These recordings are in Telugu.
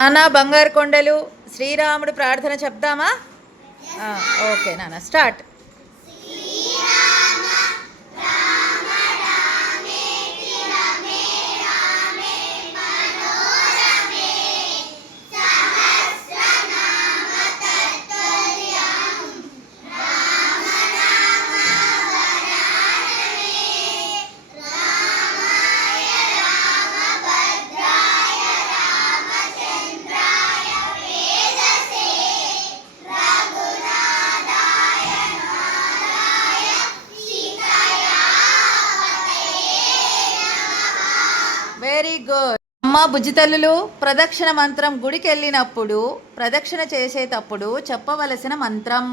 నాన్న బంగారు కొండలు శ్రీరాముడు ప్రార్థన చెప్దామా? ఓకే నాన్న, స్టార్ట్. వెరీ గుడ్ అమ్మ. బుజ్జితల్లులు, ప్రదక్షిణ మంత్రం గుడికి వెళ్ళినప్పుడు ప్రదక్షిణ చేసేటప్పుడు చెప్పవలసిన మంత్రం.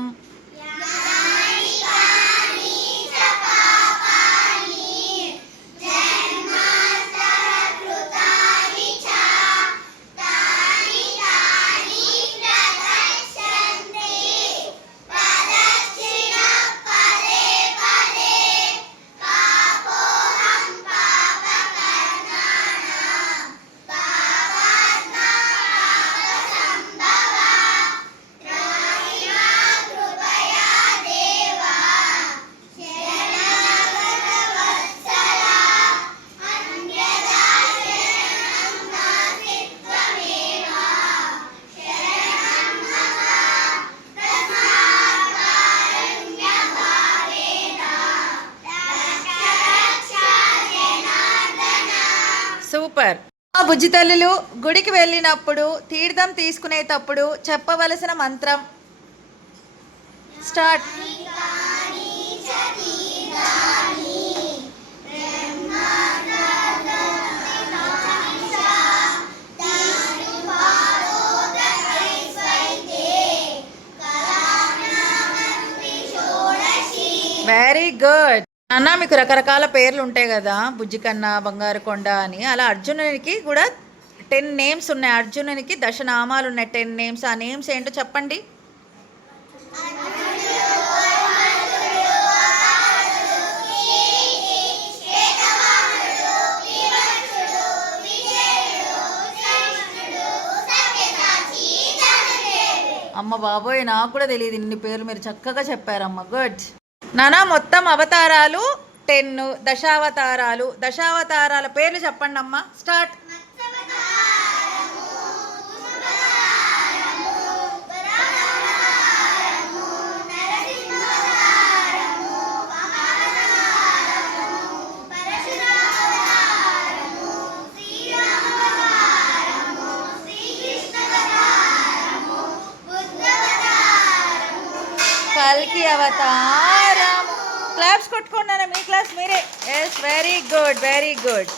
సూపర్. బుజ్జి తల్లులు, గుడికి వెళ్ళినప్పుడు తీర్థం తీసుకునేటప్పుడు చెప్పవలసిన మంత్రం. స్టార్ట్. వెరీ గుడ్ అన్న. మీకు రకరకాల పేర్లు ఉంటాయి కదా, బుజ్జికన్న, బంగారు కొండ అని. అలా అర్జునునికి కూడా 10 నేమ్స్ ఉన్నాయి. అర్జునునికి దశనామాలు ఉన్నాయి, 10 నేమ్స్. ఆ నేమ్స్ ఏంటో చెప్పండి. అమ్మ బాబోయ్, నాకు కూడా తెలియదు ఇన్ని పేర్లు. మీరు చక్కగా చెప్పారమ్మ, గుడ్. నానా, మొత్తం అవతారాలు 10, దశావతారాలు. దశావతారాల పేర్లు చెప్పండి అమ్మ. స్టార్ట్. కల్కి అవతారం. క్లాప్స్ కొట్టుకున్నారా? మీ క్లాస్ మీరే. Yes, very good, very good.